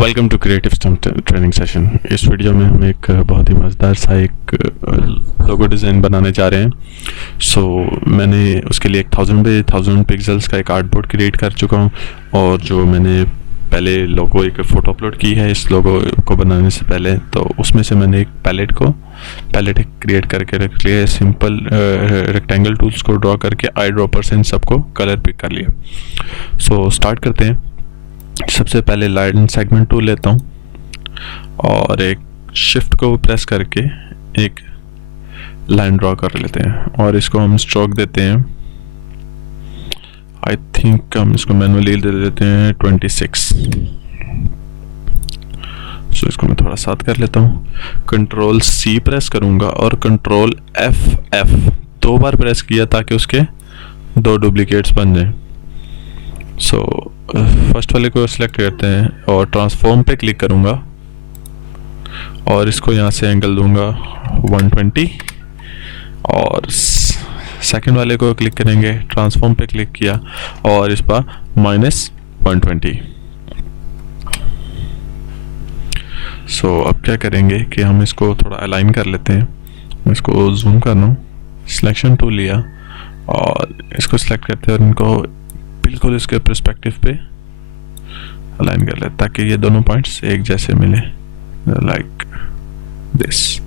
Welcome to creative stamp training session. इस video में हम एक बहुत ही मज़ेदार सा एक लोगो डिज़ाइन बनाने जा रहे हैं। मैंने उसके लिए एक 1000 बाई 1000 पिक्सल्स का एक आर्टबोर्ड क्रिएट कर चुका हूँ, और जो मैंने पहले लोगो एक फ़ोटो अपलोड की है इस लोगो को बनाने से पहले, तो उसमें से मैंने एक पैलेट क्रिएट करके रख लिया है। सिंपल रेक्टेंगल टूल्स को ड्रॉ करके आई ड्रॉपर से इन सबको कलर पिक कर लिया। स्टार्ट करते हैं। सबसे पहले लाइन सेगमेंट टूल लेता हूँ और एक शिफ्ट को प्रेस करके एक लाइन ड्रॉ कर लेते हैं, और इसको हम स्ट्रोक देते हैं। आई थिंक हम इसको मैनुअली दे देते हैं 26। इसको मैं थोड़ा साथ कर लेता हूँ। कंट्रोल C प्रेस करूँगा और कंट्रोल F दो बार प्रेस किया ताकि उसके दो डुप्लीकेट्स बन जाएं। फर्स्ट वाले को सिलेक्ट करते हैं और ट्रांसफॉर्म पे क्लिक करूँगा और इसको यहाँ से एंगल दूंगा 120, और सेकंड वाले को क्लिक करेंगे, ट्रांसफॉर्म पे क्लिक किया और इस पर -120। अब क्या करेंगे कि हम इसको थोड़ा अलाइन कर लेते हैं। मैं इसको जूम कर रहा हूँ, सिलेक्शन टूल लिया और इसको सिलेक्ट करते हैं और इनको बिल्कुल इसके पर्सपेक्टिव पे अलाइन कर ले ताकि ये दोनों पॉइंट्स एक जैसे मिले, लाइक दिस।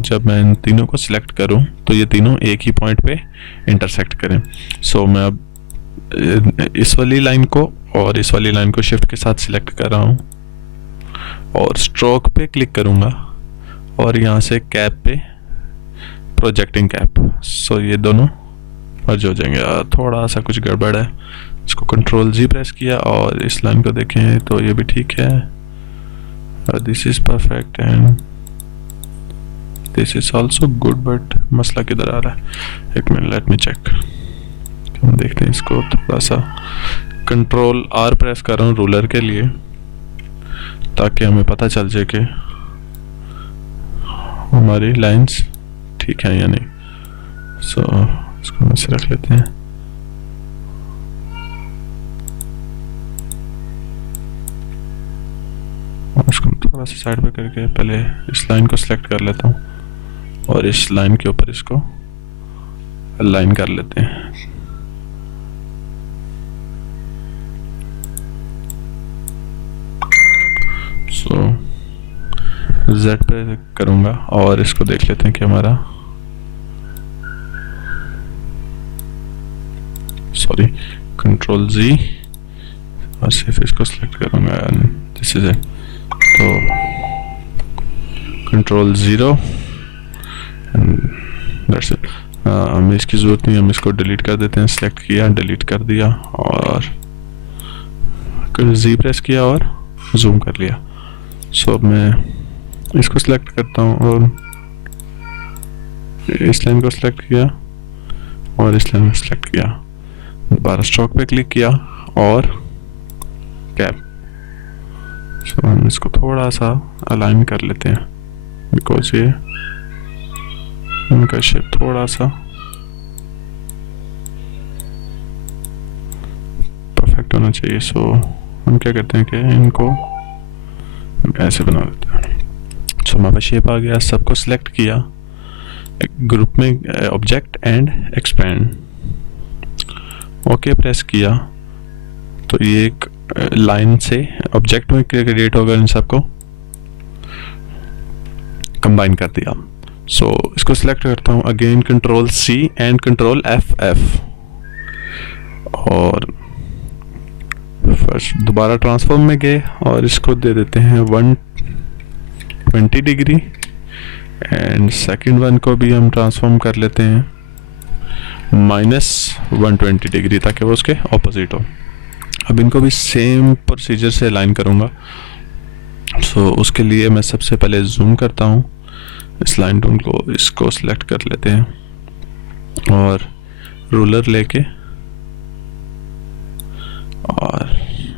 जब मैं इन तीनों को सिलेक्ट करूं तो ये तीनों एक ही पॉइंट पे इंटरसेक्ट करें। मैं अब इस वाली लाइन को और इस वाली लाइन को शिफ्ट के साथ सिलेक्ट कर रहा हूं और स्ट्रोक पे क्लिक करूंगा और यहाँ से कैप पे प्रोजेक्टिंग कैप। ये दोनों मर्ज हो जाएंगे। थोड़ा सा कुछ गड़बड़ है, इसको कंट्रोल G प्रेस किया और इस लाइन को देखें तो ये भी ठीक है। This is perfect and this is also good, but मसला किधर आ रहा है? एक मिनट, लेट मी चेक। हम देखते हैं इसको थोड़ा सा। कंट्रोल R प्रेस कर रहा हूँ रूलर के लिए ताकि हमें पता चल जाए कि हमारी लाइंस ठीक है या नहीं। इसको हम ऐसे रख लेते हैं। और इसको थोड़ा सा साइड पे करके पहले इस लाइन को सिलेक्ट कर लेता हूँ और इस लाइन के ऊपर इसको अलाइन कर लेते हैं। Z पे करूँगा और इसको देख लेते हैं कि हमारा कंट्रोल Z और सिर्फ इसको सिलेक्ट करूँगा, दिस इज इट। तो कंट्रोल 0 एंड दैट्स इट। हमें इसकी ज़रूरत नहीं, हम इसको डिलीट कर देते हैं। सिलेक्ट किया, डिलीट कर दिया और Z प्रेस किया और जूम कर लिया। अब मैं इसको सिलेक्ट करता हूँ और इस लाइन को सिलेक्ट किया और इस लाइन को सिलेक्ट किया, दोबारा स्ट्रोक पे क्लिक किया और कैप। हम इसको थोड़ा सा अलाइन कर लेते हैं बिकॉज ये इनका शेप थोड़ा सा परफेक्ट होना चाहिए। हम क्या करते हैं कि इनको ऐसे बना देते हैं। हमारे पास शेप आ गया। सबको सिलेक्ट किया, ग्रुप में object and expand, okay press किया तो ये एक लाइन से ऑब्जेक्ट में क्रिएट होगा। इन सबको कंबाइन कर दिया। इसको सिलेक्ट करता हूँ again, control C and control F और फर्स्ट दोबारा ट्रांसफॉर्म में गए और इसको दे देते हैं 120 डिग्री एंड सेकंड वन को भी हम ट्रांसफॉर्म कर लेते हैं -120 डिग्री ताकि वो उसके ऑपोजिट हो। अब इनको भी सेम प्रोसीजर से अलाइन करूँगा। उसके लिए मैं सबसे पहले जूम करता हूँ इस लाइन टूल को, इसको सिलेक्ट कर लेते हैं और रूलर लेके और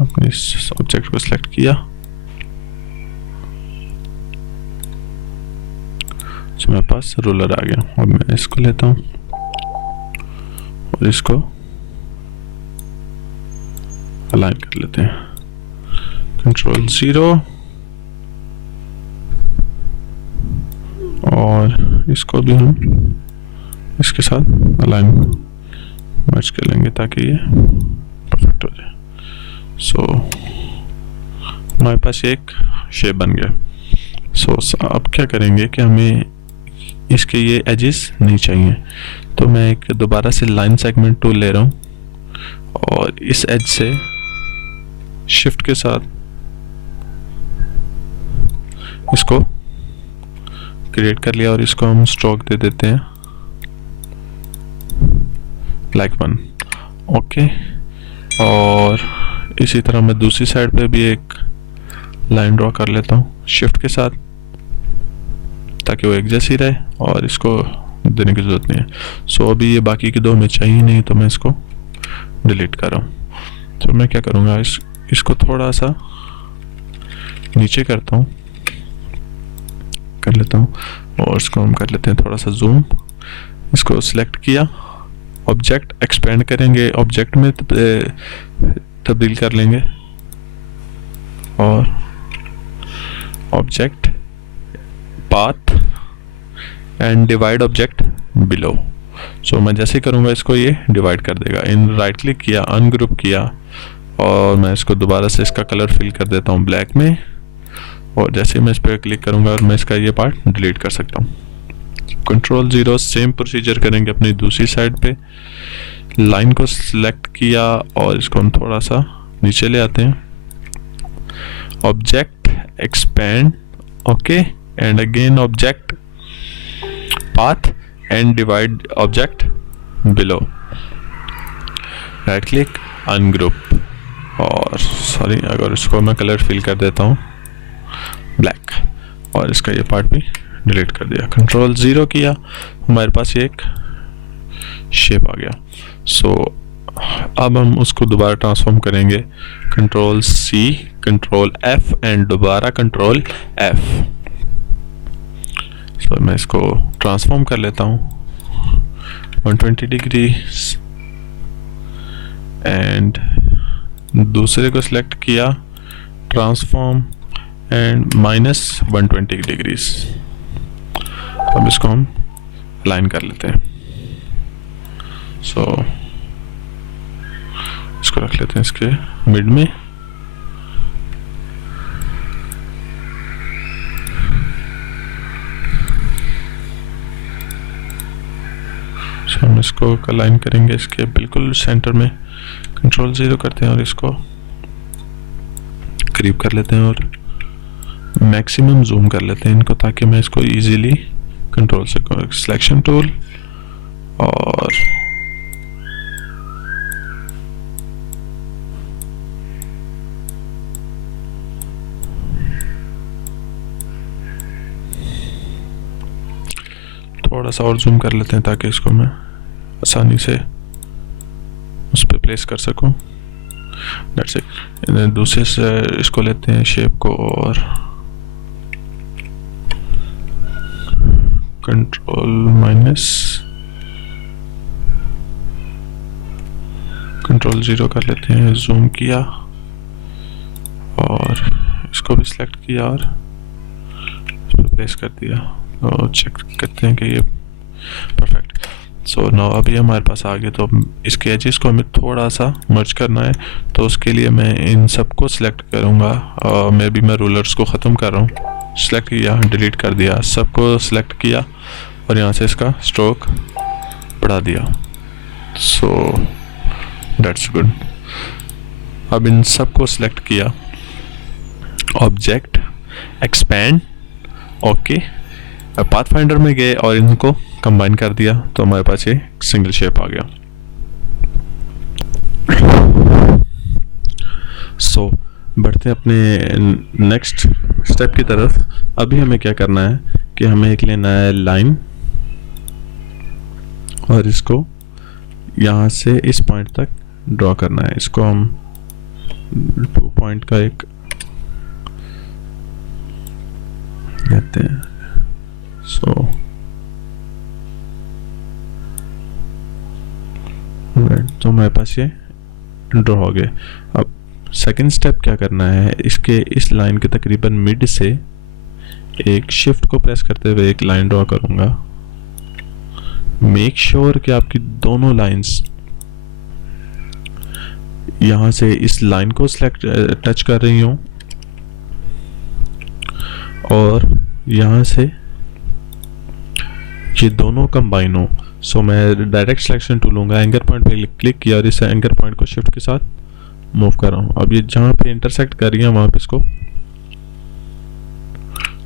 अपने इस ऑब्जेक्ट को सिलेक्ट किया। मेरे पास रूलर आ गया और मैं इसको लेता हूँ और इसको अलाइन कर लेते हैं, कंट्रोल 0, और इसको भी हम इसके साथ अलाइन मर्ज कर लेंगे ताकि ये परफेक्ट हो जाए। सो हमारे पास एक शेप बन गया। सो अब क्या करेंगे कि हमें इसके ये एजेस नहीं चाहिए, तो मैं एक दोबारा से लाइन सेगमेंट टूल ले रहा हूँ और इस एज से शिफ्ट के साथ इसको क्रिएट कर लिया और इसको हम स्ट्रोक दे देते हैं like 1। ओके, और इसी तरह मैं दूसरी साइड पे भी एक लाइन ड्रॉ कर लेता हूँ शिफ्ट के साथ ताकि वो एक जैसी रहे और इसको देने की ज़रूरत नहीं है। सो अभी ये बाकी के दो हमें चाहिए नहीं, तो मैं इसको डिलीट कर रहा हूँ। तो मैं क्या करूँगा, इसको थोड़ा सा नीचे करता हूँ, कर लेता हूँ, और इसको हम कर लेते हैं थोड़ा सा जूम। इसको सिलेक्ट किया, ऑब्जेक्ट एक्सपेंड करेंगे, ऑब्जेक्ट में तब्दील कर लेंगे, और object path and divide object below. So मैं जैसे करूँगा इसको ये डिवाइड कर देगा। इन राइट क्लिक किया, अनग्रुप किया, और मैं इसको दोबारा से इसका कलर फिल कर देता हूँ ब्लैक में, और जैसे मैं इस पर क्लिक करूँगा और मैं इसका ये पार्ट डिलीट कर सकता हूँ। कंट्रोल 0, सेम प्रोसीजर करेंगे अपनी दूसरी साइड पे। लाइन को सिलेक्ट किया और इसको हम थोड़ा सा नीचे ले आते हैं, object expand, okay, and again object path and divide object below. Right click, ungroup, और सॉरी अगर इसको मैं कलर फिल कर देता हूँ ब्लैक, और इसका ये पार्ट भी डिलीट कर दिया। कंट्रोल 0 किया, हमारे पास एक शेप आ गया। सो अब हम उसको दोबारा ट्रांसफॉर्म करेंगे, control C, control F and दोबारा कंट्रोल F। सो मैं इसको ट्रांसफॉर्म कर लेता हूँ 120 डिग्री, एंड दूसरे को सिलेक्ट किया, ट्रांसफॉर्म एंड -120 डिग्रीज। अब इसको हम लाइन कर लेते हैं। सो इसको रख लेते हैं इसके मिड में, सो हम इसको अलाइन करेंगे इसके बिल्कुल सेंटर में। कंट्रोल 0 करते हैं और इसको करीब कर लेते हैं और मैक्सिमम जूम कर लेते हैं इनको, ताकि मैं इसको इजीली कंट्रोल से करूँ। सिलेक्शन टूल, और थोड़ा सा और जूम कर लेते हैं ताकि इसको मैं आसानी से उस पर प्लेस कर सकूं। That's it. दूसरे से इसको लेते हैं शेप को, और कंट्रोल 0 कर लेते हैं, जूम किया और इसको भी सिलेक्ट किया और इस पर प्लेस कर दिया, और चेक करते हैं कि ये परफेक्ट। सो नाउ अभी हमारे पास आ गया। तो इसके एजेस को हमें थोड़ा सा मर्ज करना है, तो उसके लिए मैं इन सबको सिलेक्ट करूँगा। मैं रूलर्स को ख़त्म कर रहा हूँ, सिलेक्ट किया, डिलीट कर दिया, सबको सिलेक्ट किया और यहाँ से इसका स्ट्रोक बढ़ा दिया। So that's good. अब इन सबको सिलेक्ट किया, ऑब्जेक्ट एक्सपेंड, ओके, पाथफाइंडर में गए और इनको कंबाइन कर दिया, तो हमारे पास ये सिंगल शेप आ गया। सो बढ़ते हैं अपने नेक्स्ट स्टेप की तरफ। अभी हमें क्या करना है कि हमें एक लेना है लाइन, और इसको यहाँ से इस पॉइंट तक ड्रॉ करना है। इसको हम 2 पॉइंट का एक कहते हैं। सो तो हमारे पास ये ड्रॉ हो गए। अब सेकंड स्टेप क्या करना है, इसके इस लाइन के तकरीबन मिड से एक शिफ्ट को प्रेस करते हुए एक लाइन ड्रॉ करूंगा। मेक श्योर कि आपकी दोनों लाइंस यहां से इस लाइन को सिलेक्ट टच कर रही हूं और यहां से ये दोनों कंबाइन हो। सो मैं डायरेक्ट सिलेक्शन टूल लूंगा, एंकर पॉइंट पे क्लिक किया और इस एंकर पॉइंट को शिफ्ट के साथ मूव कर रहा हूं। अब ये जहां पे इंटरसेक्ट कर रही है वहां पे इसको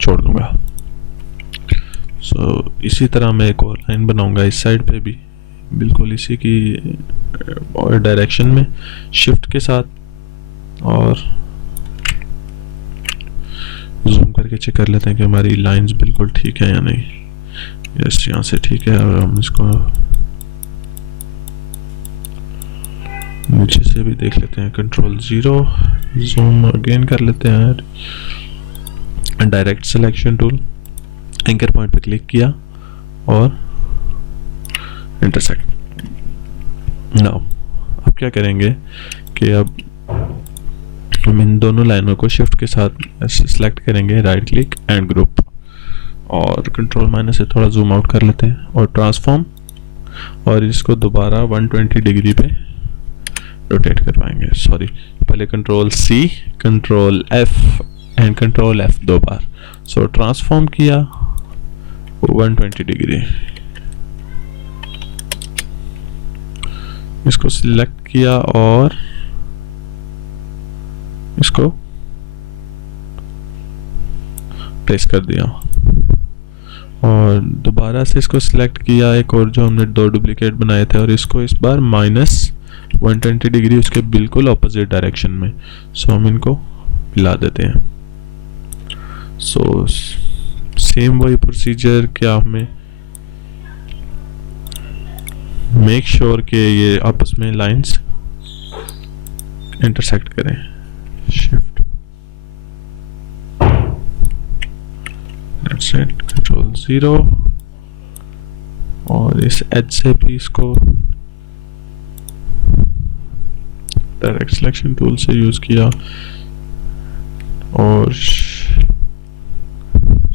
छोड़ दूंगा। सो इसी तरह मैं एक और लाइन बनाऊंगा इस साइड पे भी, बिल्कुल इसी की और डायरेक्शन में शिफ्ट के साथ, और जूम करके चेक कर लेते हैं कि हमारी लाइंस बिल्कुल ठीक है या नहीं। यस, यहाँ से ठीक है। और हम इसको नीचे से भी देख लेते हैं, कंट्रोल 0, जूम अगेन कर लेते हैं, direct selection tool, anchor point पे क्लिक किया और इंटरसेक्ट। नाउ अब क्या करेंगे कि अब हम इन दोनों लाइनों को शिफ्ट के साथ सिलेक्ट करेंगे, राइट क्लिक एंड ग्रुप, और कंट्रोल माइनस से थोड़ा जूम आउट कर लेते हैं और ट्रांसफॉर्म, और इसको दोबारा 120 डिग्री पे रोटेट करवाएंगे। सॉरी, पहले control C, control F and control F 2 bar. So transform किया 120 डिग्री, इसको सिलेक्ट किया और इसको प्लेस कर दिया, और दोबारा से इसको सिलेक्ट किया एक और जो हमने 2 डुप्लीकेट बनाए थे, और इसको इस बार -120 डिग्री उसके बिल्कुल ऑपोजिट डायरेक्शन में। सो हम इनको मिला देते हैं। सो सेम वही प्रोसीजर, क्या हमें मेक श्योर कि ये आपस में लाइंस इंटरसेक्ट करें। शिफ्ट, दैट्स इट, कंट्रोल 0, और इस एज से भी इसको डायरेक्ट सिलेक्शन टूल से यूज किया, और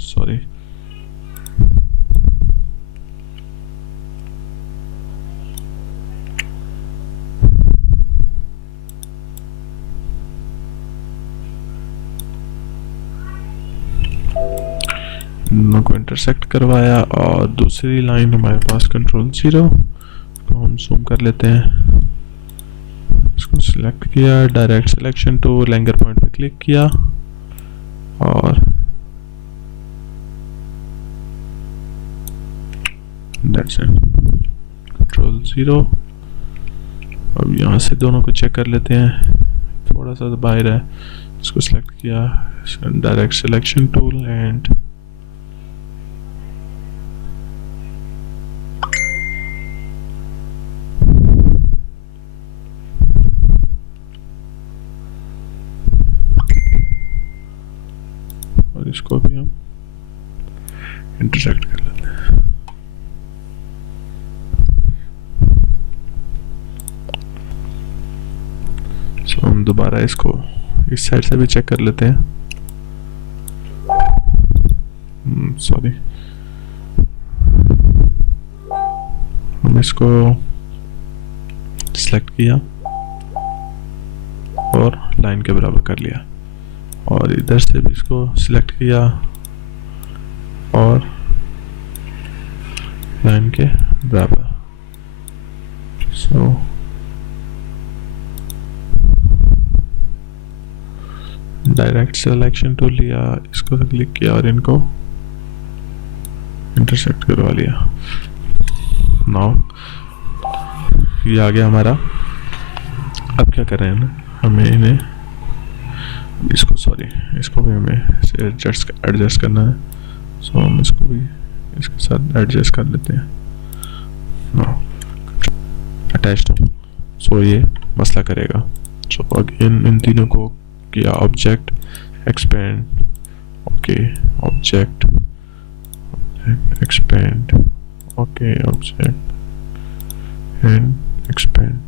सॉरी दोनों को इंटरसेक्ट करवाया, और दूसरी लाइन हमारे पास कंट्रोल 0 को हम जूम कर लेते हैं, इसको सिलेक्ट किया, direct selection tool, anchor point पे क्लिक किया और दैट्स इट, कंट्रोल 0। अब यहाँ से दोनों को चेक कर लेते हैं, थोड़ा सा बाहर है, इसको सिलेक्ट किया, डायरेक्ट सिलेक्शन टूल एंड और इसको भी हम इंटरसेक्ट कर लेते हैं। सो हम दोबारा इसको इस साइड से भी चेक कर लेते हैं। सॉरी, हम इसको सिलेक्ट किया और लाइन के बराबर कर लिया, और इधर से भी इसको सिलेक्ट किया और लाइन के बराबर। सो डायरेक्ट सिलेक्शन टूल लिया, इसको क्लिक किया और इनको इंटरसेक्ट करवा लिया। नाउ ये आ गया हमारा। अब क्या कर रहे हैं ना, हमें इन्हें इसको इसको भी हमें एडजस्ट करना है। सो हम इसको भी इसके साथ एडजस्ट कर लेते हैं। नाउ अटैच्ड हो, सो ये मसला करेगा। सो अगेन इन तीनों को किया, object, expand, okay, object, expand, okay, object and expand.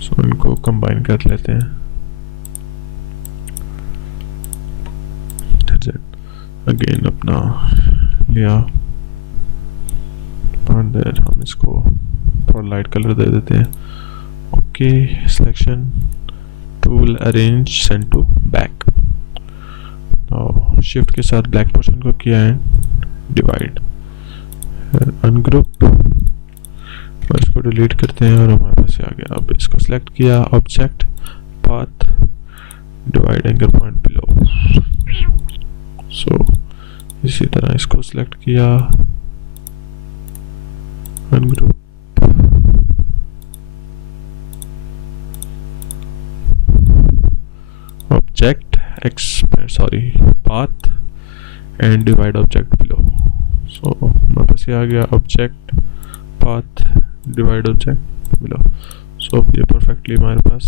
So इनको कंबाइन कर लेते हैं। अगेन अपना लिया और देर हम इसको थोड़ा लाइट कलर दे देते हैं। Okay, selection tool, arrange, send to back. Shift के साथ ब्लैक पोर्शन को किया है डिवाइड, अनग्रुप, और इसको डिलीट करते हैं और हमारे पास आ गया। अब इसको सिलेक्ट किया, object, path, divide anchor point below. So इसी तरह इसको सिलेक्ट किया, ungroup, object, path and divide object below. So हमारे पास ये आ गया object, path, divide object below. So ये परफेक्टली हमारे पास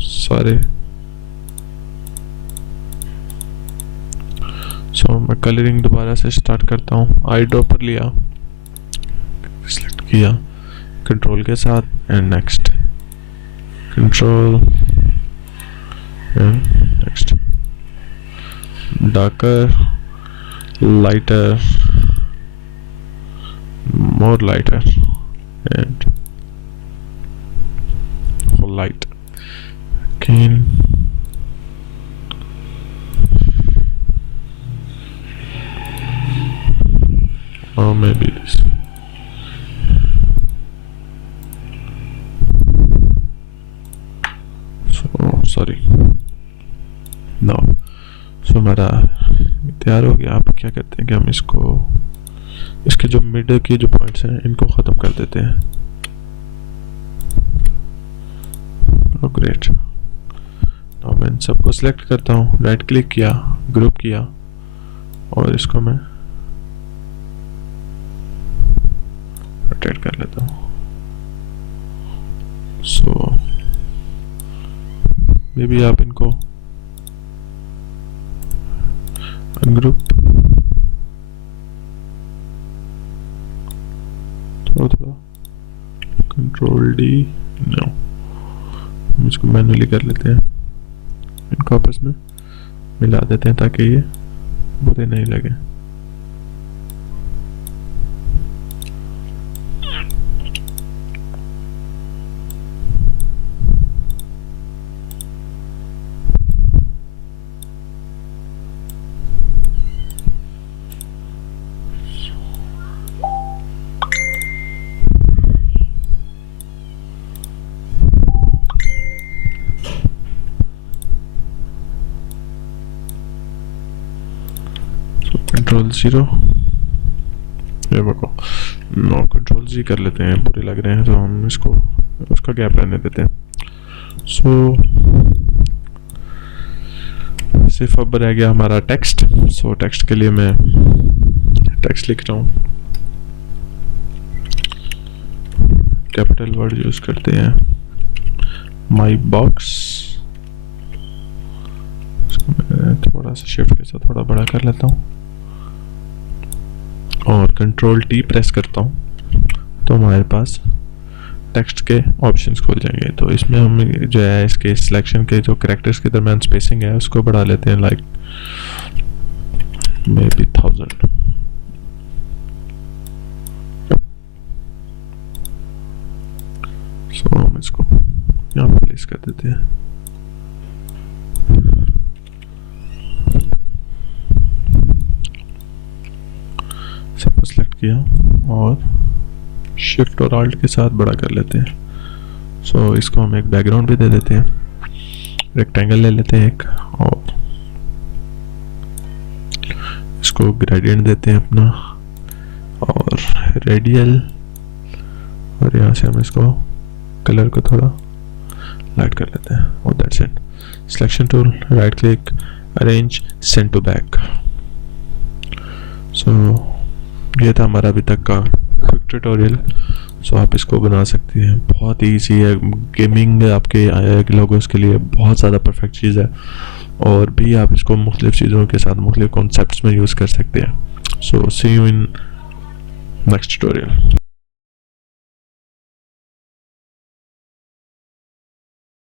सारे। सो मैं कलरिंग दोबारा से स्टार्ट करता हूँ। आई ड्रॉपर लिया, सिलेक्ट किया कंट्रोल के साथ and next, control and next, darker, lighter, more lighter, and light. Again, or maybe this. So sorry. No. सो हमारा तैयार हो गया। आप क्या करते हैं कि हम इसके जो मिड के जो पॉइंट्स हैं इनको ख़त्म कर देते हैं। Oh great. अब मैं इन सबको सिलेक्ट करता हूँ, राइट क्लिक किया, ग्रुप किया और इसको मैं रोटेट कर लेता हूँ। सो मे बी आप इनको अनग्रुप थोड़ा कंट्रोल डी, नो, हम इसको मैनुअली कर लेते हैं। इनको आपस में मिला देते हैं ताकि ये बुरे नहीं लगे। कंट्रोल 0, ये देखो, नो, कंट्रोल जी कर लेते हैं, पूरे लग रहे हैं तो हम इसको उसका गैप रहने देते हैं। सो सिर्फ अब रह गया हमारा टेक्स्ट। सो टेक्स्ट के लिए मैं टेक्स्ट लिख रहा हूँ, कैपिटल वर्ड यूज करते हैं, माई बॉक्स। इसको मैं थोड़ा सा शिफ्ट के साथ थोड़ा बड़ा कर लेता हूँ और कंट्रोल टी प्रेस करता हूँ तो हमारे पास टेक्स्ट के ऑप्शंस खुल जाएंगे। तो इसमें हम जो है इसके सिलेक्शन के जो कैरेक्टर्स के दरमियान स्पेसिंग है उसको बढ़ा लेते हैं, लाइक मे बी 1000। सो हम इसको यहाँ पे प्लेस कर देते हैं। सबको सिलेक्ट किया और शिफ्ट और आल्ट के साथ बड़ा कर लेते हैं। सो इसको हम एक बैकग्राउंड भी दे देते हैं, रेक्टेंगल ले लेते हैं एक और इसको ग्रेडियंट देते हैं अपना और रेडियल, और यहाँ से हम इसको कलर को थोड़ा लाइट कर लेते हैं और that's it. Selection tool, right click, arrange, send to back. So ये था हमारा अभी तक का क्विक ट्यूटोरियल। सो आप इसको बना सकते हैं, बहुत ही ईजी है। गेमिंग आपके लोगोस के लिए बहुत ज़्यादा परफेक्ट चीज़ है और भी आप इसको मुख्तलिफ चीज़ों के साथ मुख्तलिफ कॉन्सेप्ट्स में यूज़ कर सकते हैं। सो सी यू इन नेक्स्ट ट्यूटोरियल।